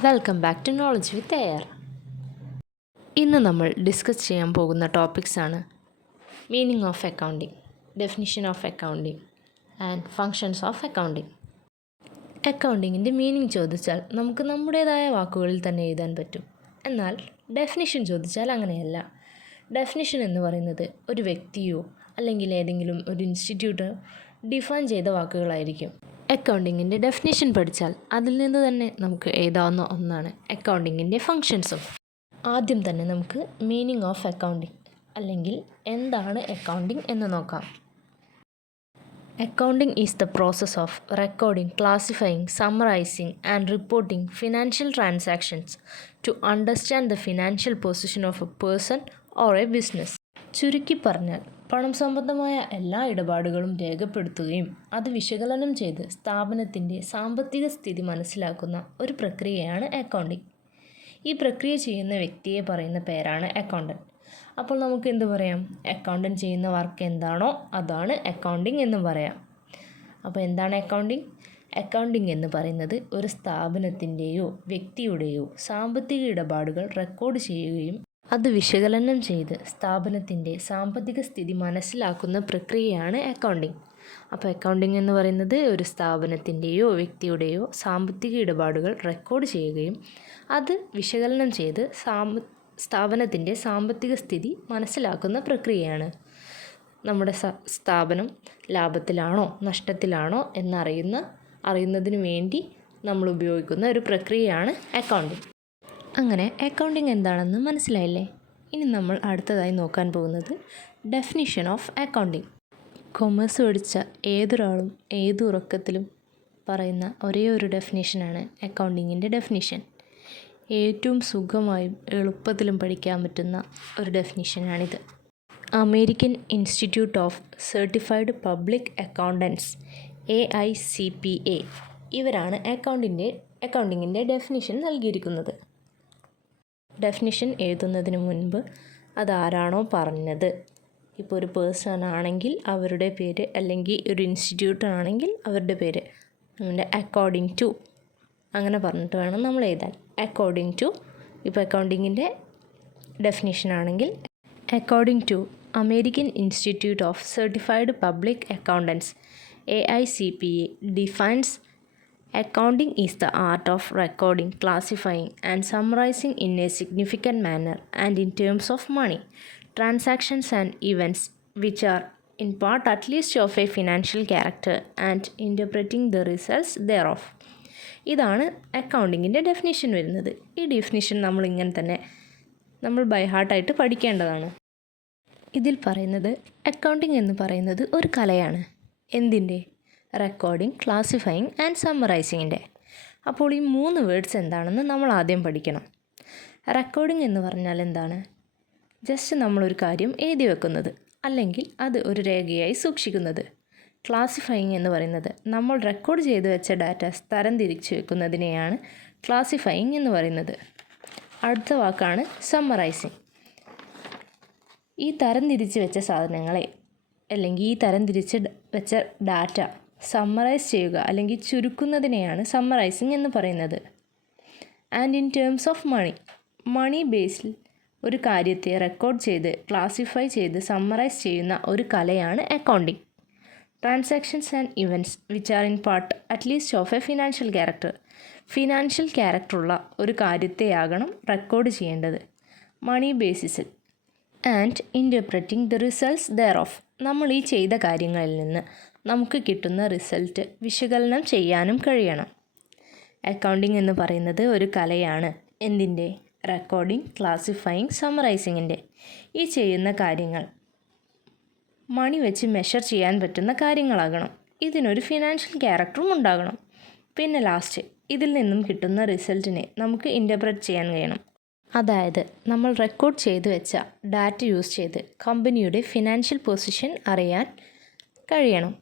Welcome back to knowledge with air. ഇന്ന് നമ്മൾ discuss ചെയ്യാൻ പോകുന്ന ടോപ്പിക്സാണ് meaning of accounting, definition of accounting and functions of accounting. അക്കൗണ്ടിങ്ങിൻ്റെ മീനിങ് ചോദിച്ചാൽ നമുക്ക് നമ്മുടേതായ വാക്കുകളിൽ തന്നെ എഴുതാൻ പറ്റും. എന്നാൽ ഡെഫിനിഷൻ ചോദിച്ചാൽ അങ്ങനെയല്ല. ഡെഫിനിഷൻ എന്ന് പറയുന്നത് ഒരു വ്യക്തിയോ അല്ലെങ്കിൽ ഏതെങ്കിലും ഒരു ഇൻസ്റ്റിറ്റ്യൂട്ടോ ഡിഫൈൻ ചെയ്ത വാക്കുകളായിരിക്കും. അക്കൗണ്ടിങ്ങിൻ്റെ ഡെഫിനിഷൻ പഠിച്ചാൽ അതിൽ നിന്ന് തന്നെ നമുക്ക് എഴുതാവുന്ന ഒന്നാണ് അക്കൗണ്ടിങ്ങിൻ്റെ ഫങ്ഷൻസും. ആദ്യം തന്നെ നമുക്ക് മീനിങ് ഓഫ് അക്കൗണ്ടിങ് അല്ലെങ്കിൽ എന്താണ് അക്കൗണ്ടിങ് എന്ന് നോക്കാം. Accounting is the process of recording, classifying, summarising and reporting financial transactions to understand the financial position of a person or a business. ചുരുക്കി പറഞ്ഞാൽ പണം സംബന്ധമായ എല്ലാ ഇടപാടുകളും രേഖപ്പെടുത്തുകയും അത് വിശകലനം ചെയ്ത് സ്ഥാപനത്തിൻ്റെ സാമ്പത്തിക സ്ഥിതി മനസ്സിലാക്കുന്ന ഒരു പ്രക്രിയയാണ് അക്കൗണ്ടിങ്. ഈ പ്രക്രിയ ചെയ്യുന്ന വ്യക്തിയെ പറയുന്ന പേരാണ് അക്കൗണ്ടൻറ്റ്. അപ്പോൾ നമുക്ക് എന്ത് പറയാം? അക്കൗണ്ടൻറ്റ് ചെയ്യുന്ന വർക്ക് എന്താണോ അതാണ് അക്കൗണ്ടിങ് എന്ന് പറയാം. അപ്പോൾ എന്താണ് അക്കൗണ്ടിങ്? അക്കൗണ്ടിങ് എന്ന് പറയുന്നത് ഒരു സ്ഥാപനത്തിൻ്റെയോ വ്യക്തിയുടെയോ സാമ്പത്തിക ഇടപാടുകൾ റെക്കോർഡ് ചെയ്യുകയും അത് വിശകലനം ചെയ്ത് സ്ഥാപനത്തിൻ്റെ സാമ്പത്തിക സ്ഥിതി മനസ്സിലാക്കുന്ന പ്രക്രിയയാണ് അക്കൗണ്ടിങ്. അപ്പോൾ അക്കൗണ്ടിങ് എന്ന് പറയുന്നത് ഒരു സ്ഥാപനത്തിൻ്റെയോ വ്യക്തിയുടെയോ സാമ്പത്തിക ഇടപാടുകൾ റെക്കോർഡ് ചെയ്യുകയും അത് വിശകലനം ചെയ്ത് സ്ഥാപനത്തിൻ്റെ സാമ്പത്തിക സ്ഥിതി മനസ്സിലാക്കുന്ന പ്രക്രിയയാണ്. നമ്മുടെ സ്ഥാപനം ലാഭത്തിലാണോ നഷ്ടത്തിലാണോ അറിയുന്നതിന് വേണ്ടി നമ്മൾ ഉപയോഗിക്കുന്ന ഒരു പ്രക്രിയയാണ് അക്കൗണ്ടിങ്. അങ്ങനെ അക്കൗണ്ടിങ് എന്താണെന്ന് മനസ്സിലായില്ലേ? ഇനി നമ്മൾ അടുത്തതായി നോക്കാൻ പോകുന്നത് ഡെഫിനിഷൻ ഓഫ് അക്കൗണ്ടിങ്. കൊമേഴ്സ് പഠിച്ച ഏതൊരാളും ഏതുറക്കത്തിലും പറയുന്ന ഒരേ ഒരു ഡെഫിനിഷനാണ് അക്കൗണ്ടിങ്ങിൻ്റെ ഡെഫിനിഷൻ. ഏറ്റവും സുഖമായും എളുപ്പത്തിലും പഠിക്കാൻ പറ്റുന്ന ഒരു ഡെഫിനിഷനാണിത്. American Institute of Certified Public Accountants AICPA ഇവരാണ് അക്കൗണ്ടിങ്ങിൻ്റെ ഡെഫിനിഷൻ നൽകിയിരിക്കുന്നത്. ഡെഫിനിഷൻ എഴുതുന്നതിന് മുൻപ് അതാരാണോ പറഞ്ഞത്, ഇപ്പോൾ ഒരു പേഴ്സൺ ആണെങ്കിൽ അവരുടെ പേര്, അല്ലെങ്കിൽ ഒരു ഇൻസ്റ്റിറ്റ്യൂട്ട് ആണെങ്കിൽ അവരുടെ പേര്, നമ്മുടെ അക്കോർഡിംഗ് ടു അങ്ങനെ പറഞ്ഞിട്ട് വേണം നമ്മൾ എഴുതാൻ. അക്കോർഡിംഗ് ടു, ഇപ്പോൾ അക്കൗണ്ടിങ്ങിൻ്റെ ഡെഫിനിഷൻ ആണെങ്കിൽ according to American Institute of Certified Public Accountants AICPA defines accounting is the art of recording, classifying and summarizing in a significant manner and in terms of money, transactions and events which are in part at least of a financial character and interpreting the results thereof. ഇതാണ് അക്കൗണ്ടിങ്ങിൻ്റെ definition വരുന്നത്. ഈ definition നമ്മളിങ്ങനെ തന്നെ നമ്മൾ by ഹാർട്ടായിട്ട് പഠിക്കേണ്ടതാണ്. ഇതിൽ പറയുന്നത് accounting എന്ന് പറയുന്നത് ഒരു കലയാണ്. എന്തിൻ്റെ? റെക്കോർഡിംഗ്, ക്ലാസിഫയിങ് ആൻഡ് സമ്മറൈസിങ്ങിൻ്റെ. അപ്പോൾ ഈ 3 വേർഡ്സ് എന്താണെന്ന് നമ്മൾ ആദ്യം പഠിക്കണം. റെക്കോർഡിംഗ് എന്ന് പറഞ്ഞാൽ എന്താണ്? ജസ്റ്റ് നമ്മളൊരു കാര്യം എഴുതി വെക്കുന്നത് അല്ലെങ്കിൽ അത് ഒരു രേഖയായി സൂക്ഷിക്കുന്നത്. ക്ലാസിഫയിങ് എന്ന് പറയുന്നത് നമ്മൾ റെക്കോർഡ് ചെയ്ത് വെച്ച ഡാറ്റാസ് തരംതിരിച്ച് വെക്കുന്നതിനെയാണ് ക്ലാസിഫയിങ് എന്ന് പറയുന്നത്. അടുത്ത വാക്കാണ് സമ്മറൈസിങ്. ഈ തരംതിരിച്ച് വെച്ച സാധനങ്ങളെ അല്ലെങ്കിൽ ഈ തരംതിരിച്ച് വെച്ച ഡാറ്റ സമ്മറൈസ് ചെയ്യുക അല്ലെങ്കിൽ ചുരുക്കുന്നതിനെയാണ് സമ്മറൈസിങ് എന്ന് പറയുന്നത്. And in terms of money ബേസിൽ ഒരു കാര്യത്തെ റെക്കോർഡ് ചെയ്ത് ക്ലാസിഫൈ ചെയ്ത് സമ്മറൈസ് ചെയ്യുന്ന ഒരു കലയാണ് accounting. Transactions and events which are in part at least of a financial character. Financial ക്യാരക്ടറുള്ള ഒരു കാര്യത്തെയാകണം റെക്കോർഡ് ചെയ്യേണ്ടത് മണി ബേസിസിൽ. And interpreting the results thereof. നമ്മൾ ഈ ചെയ്ത കാര്യങ്ങളിൽ നിന്ന് നമുക്ക് കിട്ടുന്ന റിസൾട്ട് വിശകലനം ചെയ്യാനും കഴിയണം. അക്കൗണ്ടിങ് എന്ന് പറയുന്നത് ഒരു കലയാണ്. എന്തിൻ്റെ? റെക്കോർഡിംഗ്, ക്ലാസിഫയിങ്, സമ്മറൈസിങ്ങിൻ്റെ. ഈ ചെയ്യുന്ന കാര്യങ്ങൾ മണി വെച്ച് മെഷർ ചെയ്യാൻ പറ്റുന്ന കാര്യങ്ങളാകണം. ഇതിനൊരു ഫിനാൻഷ്യൽ ക്യാരക്ടറും ഉണ്ടാകണം. പിന്നെ ലാസ്റ്റ് ഇതിൽ നിന്നും കിട്ടുന്ന റിസൾട്ടിനെ നമുക്ക് ഇൻ്റർപ്രറ്റ് ചെയ്യാൻ കഴിയണം. അതായത് നമ്മൾ റെക്കോർഡ് ചെയ്ത് വെച്ച ഡാറ്റ യൂസ് ചെയ്ത് കമ്പനിയുടെ ഫിനാൻഷ്യൽ പൊസിഷൻ അറിയാൻ കഴിയണം.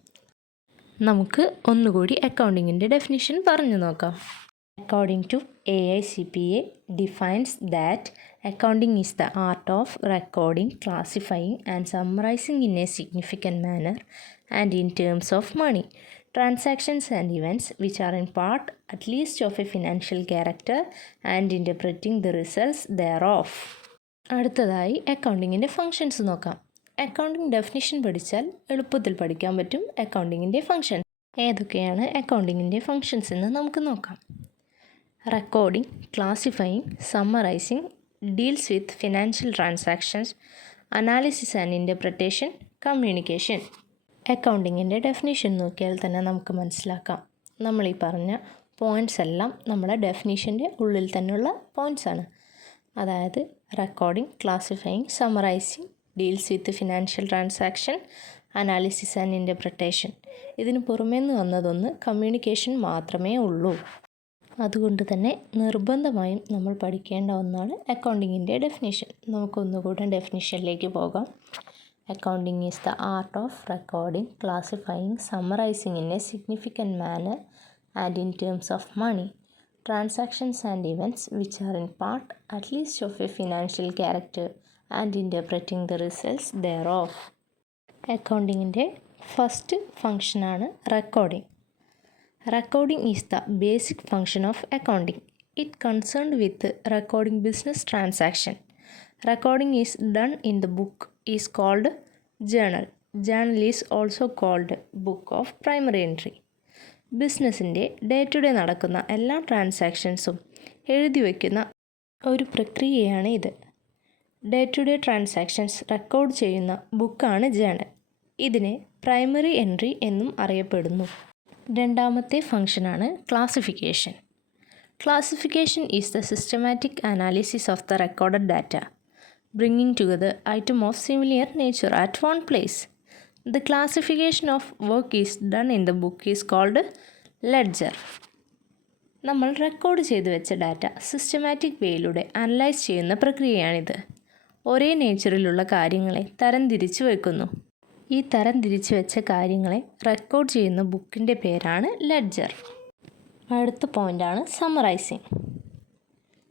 നമുക്ക് ഒന്നുകൂടി അക്കൗണ്ടിങ്ങിൻ്റെ ഡെഫിനിഷൻ പറഞ്ഞു നോക്കാം. According to AICPA defines that accounting is the art of recording, classifying and summarizing in a significant manner and in terms of money, transactions and events which are in part at least of a financial character and interpreting the results thereof. അടുത്തതായി അക്കൗണ്ടിങ്ങിൻ്റെ functions നോക്കാം. Accounting definition പഠിച്ചാൽ എളുപ്പത്തിൽ പഠിക്കാൻ പറ്റും അക്കൗണ്ടിങ്ങിൻ്റെ functions. ഏതൊക്കെയാണ് അക്കൗണ്ടിങ്ങിൻ്റെ functions എന്ന് നമുക്ക് നോക്കാം. Recording, classifying, summarising, deals with financial transactions, analysis and interpretation, communication. അക്കൗണ്ടിങ്ങിൻ്റെ ഡെഫിനിഷൻ നോക്കിയാൽ തന്നെ നമുക്ക് മനസ്സിലാക്കാം. നമ്മൾ ഈ പറഞ്ഞ പോയിൻറ്റ്സ് എല്ലാം നമ്മുടെ ഡെഫിനിഷൻ്റെ ഉള്ളിൽ തന്നെയുള്ള പോയിൻറ്റ്സാണ്. അതായത് recording, classifying, summarising, deals with financial transaction, analysis and interpretation. ഇതിന് പുറമേന്ന് വന്നതൊന്ന് കമ്മ്യൂണിക്കേഷൻ മാത്രമേ ഉള്ളൂ. അതുകൊണ്ട് തന്നെ നിർബന്ധമായും നമ്മൾ പഠിക്കേണ്ട ഒന്നാണ് അക്കൗണ്ടിങ്ങിൻ്റെ ഡെഫിനിഷൻ. നമുക്കൊന്നുകൂടെ ഡെഫിനിഷനിലേക്ക് പോകാം. Accounting is the art of recording, classifying, summarizing in a significant manner and in terms of money, transactions and events which are in part at least of a financial character and interpreting the results thereof. അക്കൗണ്ടിങ്ങിൻ്റെ first ഫങ്ഷനാണ് recording. Recording is the basic function of accounting. It concerned with recording business transaction. Recording is done in the book is called journal. Journal is also called book of primary entry. ബിസിനസ്സിൻ്റെ day to day നടക്കുന്ന എല്ലാ ട്രാൻസാക്ഷൻസും എഴുതി വയ്ക്കുന്ന ഒരു പ്രക്രിയയാണ് ഇത്. Day to day transactions record ചെയ്യുന്ന ബുക്കാണ് ജേണൽ. ഇതിനെ പ്രൈമറി എൻട്രി എന്നും അറിയപ്പെടുന്നു. രണ്ടാമത്തെ ഫങ്ഷനാണ് classification. Classification is the systematic analysis of the recorded data, bringing together items of similar nature at one place. The classification of work is done in the book is called ledger. നമ്മൾ record ചെയ്ത് വെച്ച data systematic വേയിലൂടെ analyse ചെയ്യുന്ന പ്രക്രിയയാണിത്. ഒരേ നേച്ചറിലുള്ള കാര്യങ്ങളെ തരംതിരിച്ച് വെക്കുന്നു. ഈ തരംതിരിച്ച് വെച്ച കാര്യങ്ങളെ റെക്കോർഡ് ചെയ്യുന്ന ബുക്കിൻ്റെ പേരാണ് ലെഡ്ജർ. അടുത്ത പോയിൻ്റാണ് summarising.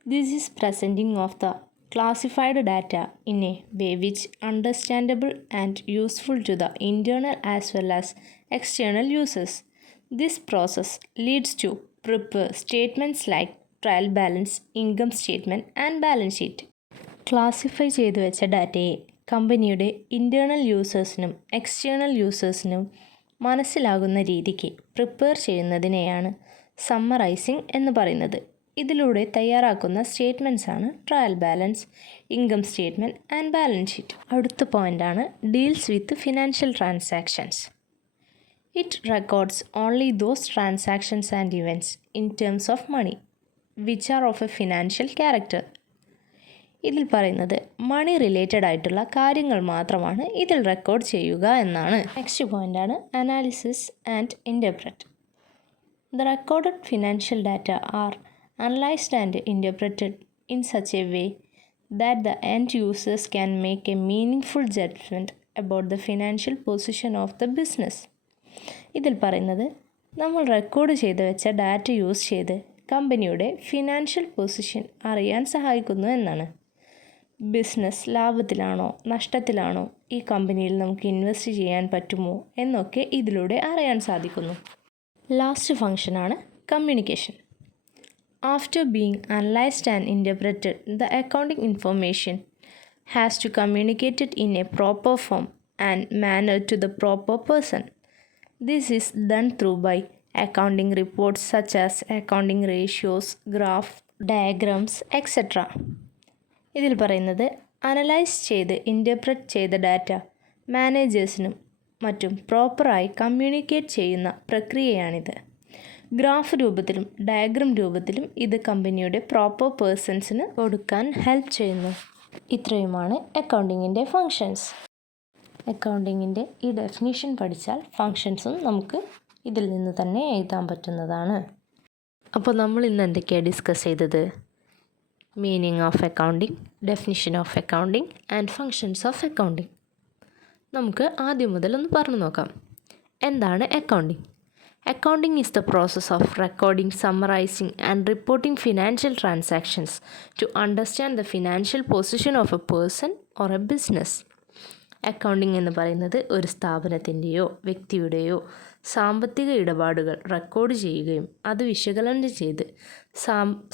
This is presenting of the classified data in a way which understandable and useful to the internal as well as external users. This process leads to prepare statements like trial balance, income statement and balance sheet. Classify ചെയ്തു വെച്ച ഡാറ്റയെ കമ്പനിയുടെ internal യൂസേഴ്സിനും external യൂസേഴ്സിനും മനസ്സിലാകുന്ന രീതിക്ക് prepare ചെയ്യുന്നതിനെയാണ് summarising എന്ന് പറയുന്നത്. ഇതിലൂടെ തയ്യാറാക്കുന്ന സ്റ്റേറ്റ്മെൻറ്റ്സാണ് trial balance, income statement and balance sheet. അടുത്ത പോയിൻ്റാണ് deals with financial transactions. It records only those transactions and events in terms of money which are of a financial character. ഇതിൽ പറയുന്നത് മണി റിലേറ്റഡ് ആയിട്ടുള്ള കാര്യങ്ങൾ മാത്രമാണ് ഇതിൽ റെക്കോർഡ് ചെയ്യുക എന്നാണ്. നെക്സ്റ്റ് പോയിൻ്റാണ് analysis and interpret. The recorded financial data are analyzed and interpreted in such a way that the end users can make a meaningful judgment about the financial position of the business. ഇതിൽ പറയുന്നത് നമ്മൾ record ചെയ്ത് വെച്ച data use ചെയ്ത് കമ്പനിയുടെ financial position അറിയാൻ സഹായിക്കുന്നു എന്നാണ്. ബിസിനസ് ലാഭത്തിലാണോ നഷ്ടത്തിലാണോ, ഈ കമ്പനിയിൽ നമുക്ക് ഇൻവെസ്റ്റ് ചെയ്യാൻ പറ്റുമോ എന്നൊക്കെ ഇതിലൂടെ അറിയാൻ സാധിക്കുന്നു. ലാസ്റ്റ് ഫങ്ഷനാണ് communication. After being analyzed and interpreted, the accounting information has to communicate it in a proper form and manner to the proper person. This is done through by accounting reports such as accounting ratios, graph, diagrams, etc. ഇതിൽ പറയുന്നത് analyse ചെയ്ത് interpret ചെയ്ത data മാനേജേഴ്സിനും മറ്റും പ്രോപ്പറായി communicate ചെയ്യുന്ന പ്രക്രിയയാണിത്. Graph രൂപത്തിലും diagram രൂപത്തിലും ഇത് കമ്പനിയുടെ പ്രോപ്പർ പേഴ്സൺസിന് കൊടുക്കാൻ ഹെൽപ്പ് ചെയ്യുന്നു. ഇത്രയുമാണ് അക്കൗണ്ടിങ്ങിൻ്റെ ഫങ്ഷൻസ്. അക്കൗണ്ടിങ്ങിൻ്റെ ഈ ഡെഫിനിഷൻ പഠിച്ചാൽ ഫങ്ഷൻസും നമുക്ക് ഇതിൽ നിന്ന് തന്നെ എഴുതാൻ പറ്റുന്നതാണ്. അപ്പോൾ നമ്മൾ ഇന്ന് എന്തൊക്കെയാണ് ഡിസ്കസ് ചെയ്തത്? Meaning of accounting, definition of accounting and functions of accounting. നമുക്ക് ആദ്യം മുതൽ ഒന്ന് പറഞ്ഞു നോക്കാം. എന്താണ് accounting? Accounting is the process of recording, summarizing and reporting financial transactions to understand the financial position of a person or a business. Accounting എന്ന് പറയുന്നത് ഒരു സ്ഥാപനത്തിൻ്റെയോ വ്യക്തിയുടെയോ സാമ്പത്തിക ഇടപാടുകൾ റെക്കോർഡ് ചെയ്യുകയും അത് വിശകലനം ചെയ്ത്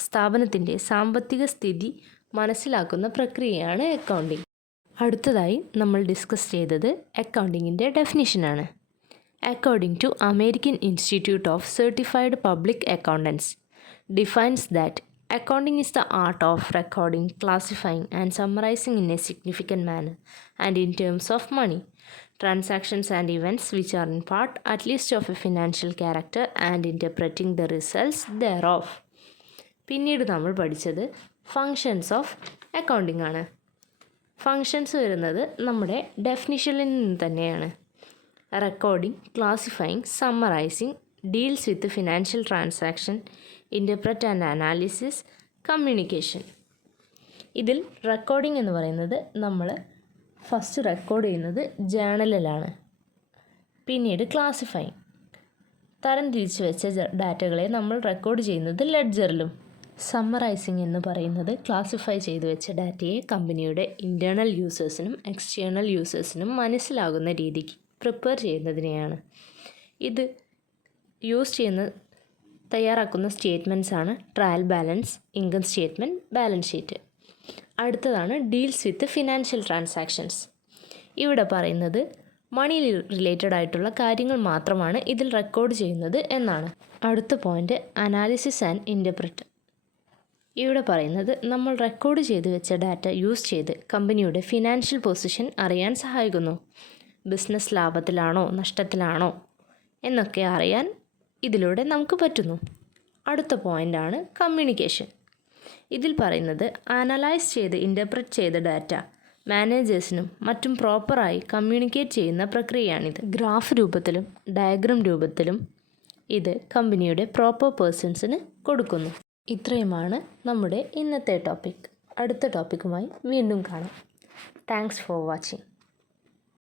സ്ഥാപനത്തിൻ്റെ സാമ്പത്തിക സ്ഥിതി മനസ്സിലാക്കുന്ന പ്രക്രിയയാണ് അക്കൗണ്ടിംഗ്. അടുത്തതായി നമ്മൾ ഡിസ്കസ് ചെയ്തത് അക്കൗണ്ടിങ്ങിൻ്റെ ഡെഫിനിഷനാണ്. According to American Institute of Certified Public Accountants defines that accounting is the art of recording, classifying, and summarizing in a significant manner and in terms of money, transactions and events which are in part at least of a financial character and interpreting the results thereof. പിന്നീട് നമ്മൾ പഠിച്ചത് functions of accounting ആണ്. Functions വരുന്നത് നമ്മുടെ ഡെഫിനിഷനിൽ നിന്ന് തന്നെയാണ്. Recording, classifying, summarising, deals with financial transaction, interpret and analysis, communication. ഇതിൽ recording എന്ന് പറയുന്നത് നമ്മൾ ഫസ്റ്റ് റെക്കോർഡ് ചെയ്യുന്നത് ജേണലിലാണ്. പിന്നീട് ക്ലാസിഫൈയിങ്, തരം തിരിച്ചു വെച്ച ഡാറ്റകളെ നമ്മൾ റെക്കോർഡ് ചെയ്യുന്നത് ലെഡ്ജറിലും. സമ്മറൈസിങ് എന്ന് പറയുന്നത് ക്ലാസിഫൈ ചെയ്തു വെച്ച ഡാറ്റയെ കമ്പനിയുടെ ഇൻറ്റേർണൽ യൂസേഴ്സിനും എക്സ്റ്റേണൽ യൂസേഴ്സിനും മനസ്സിലാകുന്ന രീതിക്ക് പ്രിപ്പയർ ചെയ്യുന്നതിനെയാണ്. ഇത് തയ്യാറാക്കുന്ന സ്റ്റേറ്റ്മെൻറ്റ്സാണ് trial balance, income statement, balance sheet. അടുത്തതാണ് ഡീൽസ് വിത്ത് ഫിനാൻഷ്യൽ ട്രാൻസാക്ഷൻസ്. ഇവിടെ പറയുന്നത് മണി റിലേറ്റഡ് ആയിട്ടുള്ള കാര്യങ്ങൾ മാത്രമാണ് ഇതിൽ റെക്കോർഡ് ചെയ്യുന്നത് എന്നാണ്. അടുത്ത പോയിൻ്റ് അനാലിസിസ് ആൻഡ് ഇൻ്റർപ്രറ്റ്. ഇവിടെ പറയുന്നത് നമ്മൾ റെക്കോർഡ് ചെയ്ത് വെച്ച ഡാറ്റ യൂസ് ചെയ്ത് കമ്പനിയുടെ ഫിനാൻഷ്യൽ പൊസിഷൻ അറിയാൻ സഹായിക്കുന്നു. ബിസിനസ് ലാഭത്തിലാണോ നഷ്ടത്തിലാണോ എന്നൊക്കെ അറിയാൻ ഇതിലൂടെ നമുക്ക് പറ്റുന്നു. അടുത്ത പോയിൻ്റാണ് കമ്മ്യൂണിക്കേഷൻ. ഇതിൽ പറയുന്നത് അനലൈസ് ചെയ്ത് ഇൻ്റർപ്രറ്റ് ചെയ്ത ഡാറ്റ മാനേജേഴ്സിനും മറ്റും പ്രോപ്പറായി കമ്മ്യൂണിക്കേറ്റ് ചെയ്യുന്ന പ്രക്രിയയാണിത്. ഗ്രാഫ് രൂപത്തിലും ഡയഗ്രം രൂപത്തിലും ഇത് കമ്പനിയുടെ പ്രോപ്പർ പേഴ്സൺസിന് കൊടുക്കുന്നു. ഇത്രയുമാണ് നമ്മുടെ ഇന്നത്തെ ടോപ്പിക്. അടുത്ത ടോപ്പിക്കുമായി വീണ്ടും കാണാം. Thanks for watching.